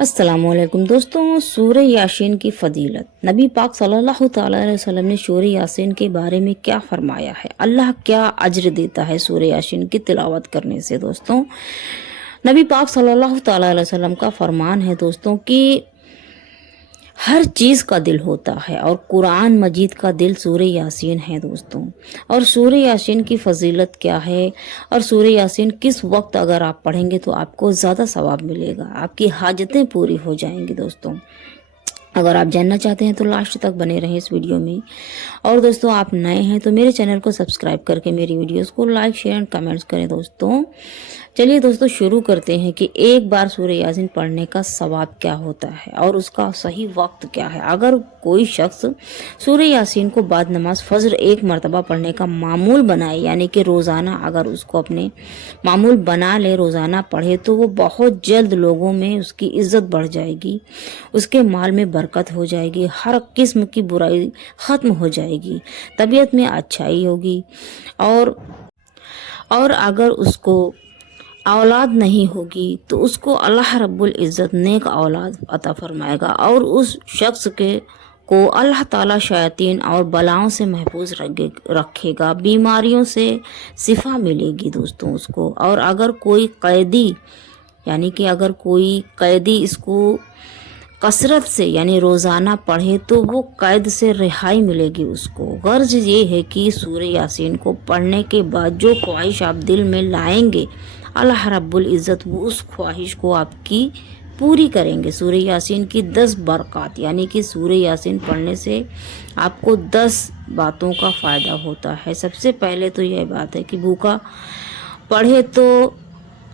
अस्सलामुअलैकुम दोस्तों, सूरह यासीन की फ़जीलत। नबी पाक सल्लल्लाहु ताला अलैहि वसल्लम ने सूरह यासीन के बारे में क्या फरमाया है, अल्लाह क्या अज्र देता है सूरह यासीन की तिलावत करने से। दोस्तों, नबी पाक सल्लल्लाहु ताला अलैहि वसल्लम का फरमान है दोस्तों कि हर चीज़ का दिल होता है और कुरान मजीद का दिल सूरह यासीन है दोस्तों। और सूरह यासीन की फ़जीलत क्या है और सूरह यासीन किस वक्त अगर आप पढ़ेंगे तो आपको ज़्यादा सवाब मिलेगा, आपकी हाजतें पूरी हो जाएंगी दोस्तों। अगर आप जानना चाहते हैं तो लास्ट तक बने रहें इस वीडियो में। और दोस्तों, आप नए हैं तो मेरे चैनल को सब्सक्राइब करके मेरी वीडियोस को लाइक शेयर एंड कमेंट्स करें दोस्तों। चलिए दोस्तों, शुरू करते हैं कि एक बार सूरह यासीन पढ़ने का सवाब क्या होता है और उसका सही वक्त क्या है। अगर कोई शख्स सूरह यासीन को बाद नमाज फजर एक मरतबा पढ़ने का मामूल बनाए, यानी कि रोज़ाना अगर उसको अपने मामूल बना ले, रोज़ाना पढ़े, तो वो बहुत जल्द लोगों में उसकी इज़्ज़त बढ़ जाएगी, उसके माल में बरकत हो जाएगी, हर किस्म की बुराई ख़त्म हो जाएगी, तबीयत में अच्छाई होगी। और अगर उसको औलाद नहीं होगी तो उसको अल्लाह रब्बुल इज़्ज़त नेक औलाद अता फरमाएगा और उस शख्स को अल्लाह ताला शैतान और बलाओं से महफूज रखेगा, बीमारियों से शिफा मिलेगी दोस्तों उसको। और अगर कोई कैदी, यानी कि अगर कोई कैदी इसको कसरत से यानी रोज़ाना पढ़े तो वो कैद से रिहाई मिलेगी उसको। गर्ज ये है कि सूरह यासीन को पढ़ने के बाद जो ख्वाहिश आप दिल में लाएंगे, अल्लाह रब्बुल इज़्ज़त वो उस ख्वाहिश को आपकी पूरी करेंगे। सूरह यासीन की 10 बरक़ात, यानी कि सूरह यासीन पढ़ने से आपको 10 बातों का फ़ायदा होता है। सबसे पहले तो यह बात है कि भूखा पढ़े तो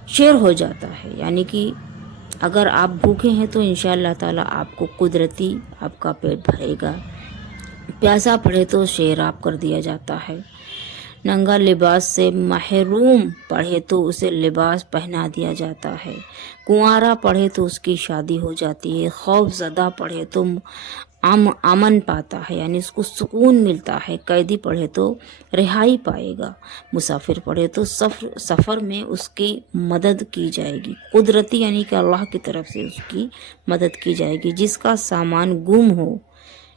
शेर हो जाता है, यानी कि अगर आप भूखे हैं तो इंशाअल्लाह ताला आपको कुदरती आपका पेट भरेगा। प्यासा पढ़े तो शेर आप कर दिया जाता है। नंगा लिबास से महरूम पढ़े तो उसे लिबास पहना दिया जाता है। कुंवारा पढ़े तो उसकी शादी हो जाती है। खौफ ज़दा पढ़े तो अमन पाता है, यानी उसको सुकून मिलता है। कैदी पढ़े तो रिहाई पाएगा। मुसाफिर पढ़े तो सफ़र में उसकी मदद की जाएगी, कुदरती यानी कि अल्लाह की तरफ से उसकी मदद की जाएगी। जिसका सामान गुम हो,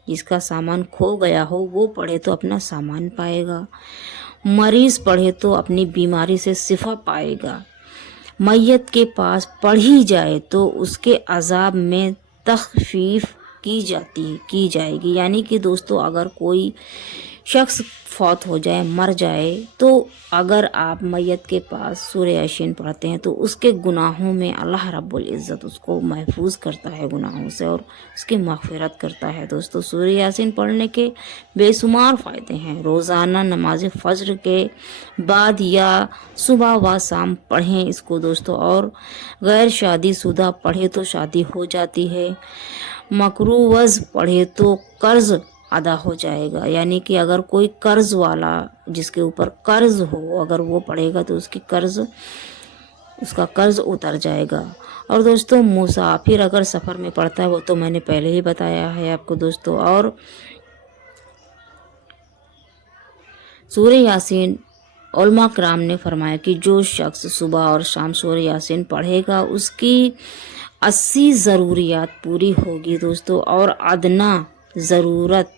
जिसका सामान खो गया हो, वो पढ़े तो अपना सामान पाएगा। मरीज़ पढ़े तो अपनी बीमारी से शिफा पाएगा। मैयत के पास पढ़ी जाए तो उसके अजाब में तखफीफ की जाएगी। यानी कि दोस्तों, अगर कोई शख्स फौत हो जाए, मर जाए, तो अगर आप मैयत के पास सूरह यासीन पढ़ते हैं तो उसके गुनाहों में अल्लाह रब्बुल इज़्ज़त उसको महफूज करता है गुनाहों से और उसकी मग़फ़िरत करता है। दोस्तों, सूरह यासीन पढ़ने के बेशुमार फ़ायदे हैं। रोज़ाना नमाज फ़ज्र के बाद या सुबह व शाम पढ़ें इसको दोस्तों। और गैर शादीशुदा पढ़े तो शादी हो जाती है। मकरूवज़ पढ़े तो कर्ज़ अदा हो जाएगा, यानी कि अगर कोई कर्ज़ वाला जिसके ऊपर कर्ज़ हो, अगर वो पढ़ेगा तो उसका कर्ज़ उतर जाएगा। और दोस्तों, मुसाफिर अगर सफ़र में पढ़ता है, वो तो मैंने पहले ही बताया है आपको दोस्तों। और सूरह यासीन उलमा कराम ने फरमाया कि जो शख्स सुबह और शाम सूरह यासीन पढ़ेगा उसकी 80 ज़रूरियात पूरी होगी दोस्तों। और अदना ज़रूरत,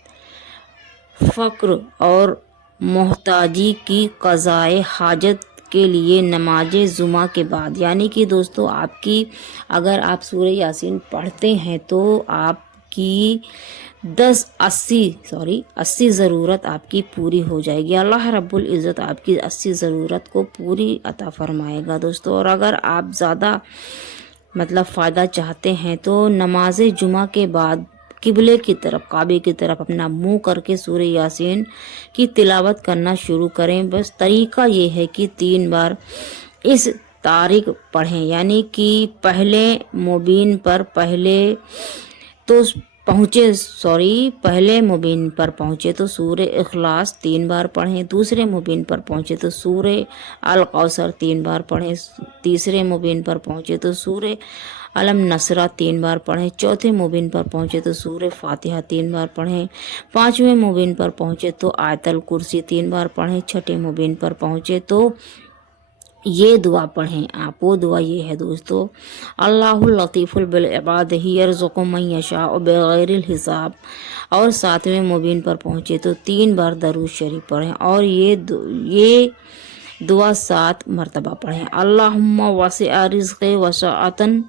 फ़क्र और मोहताजी की क़ज़ाए हाजत के लिए नमाज जुमा के बाद, यानी कि दोस्तों आपकी अगर आप सूरह यासीन पढ़ते हैं तो आपकी 80 ज़रूरत आपकी पूरी हो जाएगी। अल्लाह रब्बुल इज़्ज़त आपकी 80 ज़रूरत को पूरी अता फरमाएगा दोस्तों। और अगर आप ज़्यादा फ़ायदा चाहते हैं तो नमाज जुमा के बाद किबले की तरफ, काबे की तरफ अपना मुंह करके सूरह यासीन की तिलावत करना शुरू करें। बस तरीका ये है कि 3 बार इस तारीख पढ़ें, यानी कि पहले मुबीन पर पहुँचे तो सूरह इखलास 3 बार पढ़ें। दूसरे मुबीन पर पहुँचे तो सूरह अल कौसर 3 बार पढ़ें। तीसरे मुबीन पर पहुँचे तो सूरह अलम नसरा 3 बार पढ़ें। चौथे मुबीन पर पहुँचे तो सूरह फातिहा 3 बार पढ़ें। 5वें मुबीन पर पहुँचे तो आयतल कुर्सी 3 बार पढ़ें। छठे मुबीन पर पहुँचे तो ये दुआ पढ़ें आप। वो दुआ ये है दोस्तों, अल्लाहुल लतीफ़ुल बिल इबादिही यरज़ुक़ु मन यशाअ बिग़ैरिल हिसाब। और 7वें मुबीन पर पहुँचे तो 3 बार दरूद शरीफ पढ़ें और ये दुआ 7 मरतबा पढ़ें। अल्लाहुम्मा वसिअ रिज़्क़ी वसअतन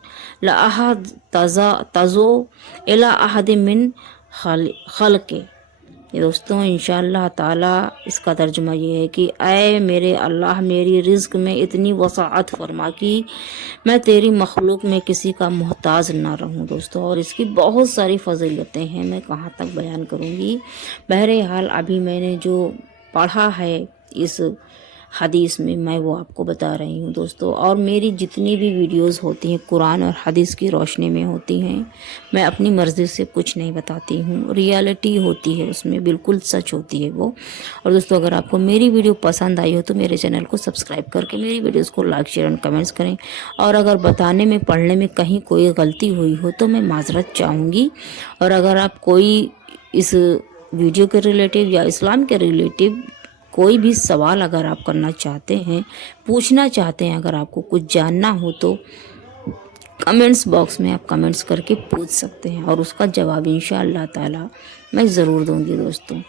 ला अहद तज़ो इला अहद मिन खल्क़ि। ये दोस्तों इंशाअल्लाह ताला इसका तर्जुमा ये है कि ऐ मेरे अल्लाह, मेरी रिज़्क़ में इतनी वसाअत फरमा कि मैं तेरी मखलूक में किसी का मोहताज ना रहूं दोस्तों। और इसकी बहुत सारी फजीलतें हैं, मैं कहाँ तक बयान करूँगी। बहरहाल अभी मैंने जो पढ़ा है इस हदीस में, मैं वो आपको बता रही हूँ दोस्तों। और मेरी जितनी भी वीडियोस होती हैं कुरान और हदीस की रोशनी में होती हैं। मैं अपनी मर्ज़ी से कुछ नहीं बताती हूँ, रियलिटी होती है उसमें, बिल्कुल सच होती है वो। और दोस्तों अगर आपको मेरी वीडियो पसंद आई हो तो मेरे चैनल को सब्सक्राइब करके मेरी वीडियोज़ को लाइक शेयर एंड कमेंट्स करें। और अगर बताने में पढ़ने में कहीं कोई गलती हुई हो तो मैं माजरत चाहूँगी। और अगर आप कोई इस वीडियो के रिलेटिव या इस्लाम के रिलेटिव कोई भी सवाल अगर आप करना चाहते हैं, पूछना चाहते हैं, अगर आपको कुछ जानना हो तो कमेंट्स बॉक्स में आप कमेंट्स करके पूछ सकते हैं और उसका जवाब इंशाअल्लाह ताला मैं ज़रूर दूंगी दोस्तों।